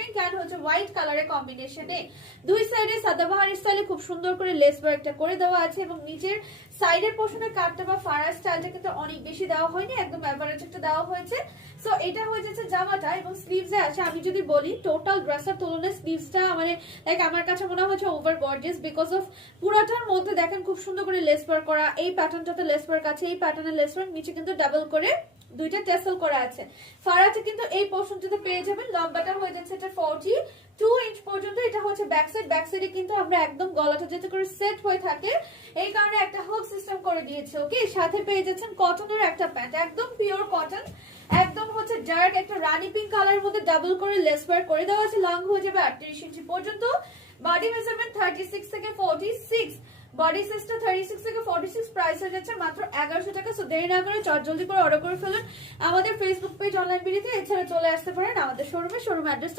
Pink and হচ্ছে white কালারের কম্বিনেশনে। দুই সাইডে সাদাবাহার স্টাইলে খুব সুন্দর করে লেস ওয়ার্কটা করে দেওয়া আছে এবং নিচের সাইডের পোর্শনের কাটটা বা ফাড়া স্টাইলটা কিন্তু অনেক বেশি দেওয়া হয়নি, একদম এভারেজ একটা দেওয়া হয়েছে। সো এটা হয়ে যাচ্ছে জামাটা এবং স্লিভসে আছে। আমি যদি বলি টোটাল ড্রেসের তুলনায় স্লিভসটা মানে লাইক আমার কাছে মনে হচ্ছে ওভার গর্জিয়াস বিকজ অফ পুরোটার মধ্যে দেখেন খুব সুন্দর করে লেস ওয়ার্ক করা। এই প্যাটার্নটাতে লেস ওয়ার্ক আছে, এই প্যাটার্নের লেস ওয়ার্ক, নিচে কিন্তু ডাবল করে দুইটা টেসেল করা আছে। ফাড়াটা কিন্তু এই পোর্শনটাতে পেয়ে যাবেন। লম্বাটা হয়ে যাচ্ছে এটা 42 ইঞ্চ পর্যন্ত। এটা হচ্ছে ব্যাক সাইড, ব্যাক সাইডে কিন্তু আমরা একদম গলাটা যাতে করে সেট হয়ে থাকে এই কারণে একটা হুক সিস্টেম করে দিয়েছে। ওকে, সাথে পেয়ে যাচ্ছেন কটনের একটা প্যান্ট, একদম পিওর কটন, একদম হচ্ছে ডার্ক একটা রানী পিঙ্ক কালারের মধ্যে ডাবল করে লেস ওয়ার্ক করে দেওয়া আছে। লং হয়ে যাবে 38 ইঞ্চি পর্যন্ত। বডি মেজারমেন্ট 36 থেকে 46, বডি সাইজটা 36 থেকে 46। প্রাইস হয়ে যাচ্ছে মাত্র 1100 টাকা। সো দেরি না করে জলদি করে অর্ডার করে ফেলুন আমাদের ফেসবুক পেজ অনলাইন বিডিতে। এছাড়া চলে আসতে পারেন আমাদের শোরুমে। শোরুম অ্যাড্রেসটা